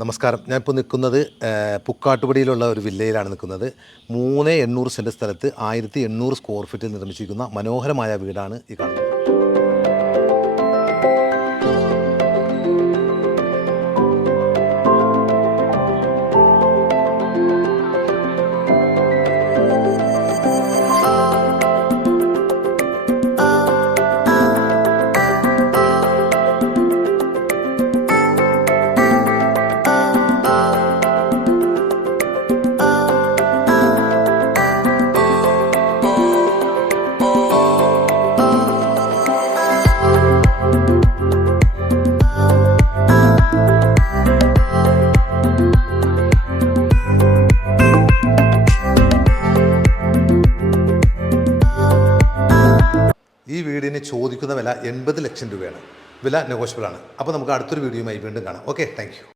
നമസ്കാരം. ഞാനിപ്പോൾ നിൽക്കുന്നത് പുക്കാട്ടുപടിയിലുള്ള ഒരു വില്ലയിലാണ് നിൽക്കുന്നത്. 3,800 സെൻറ്റ് സ്ഥലത്ത് 1,800 സ്ക്വയർ ഫീറ്റിൽ നിർമ്മിച്ചിരിക്കുന്ന മനോഹരമായ വീടാണ് ഈ കാണുന്നത്. ഈ വീടിന് ചോദിക്കുന്ന വില 80 ലക്ഷം രൂപയാണ്. വില നെഗോഷ്യബിൾ ആണ്. അപ്പോൾ നമുക്ക് അടുത്തൊരു വീഡിയോയുമായി വീണ്ടും കാണാം. Okay, thank you.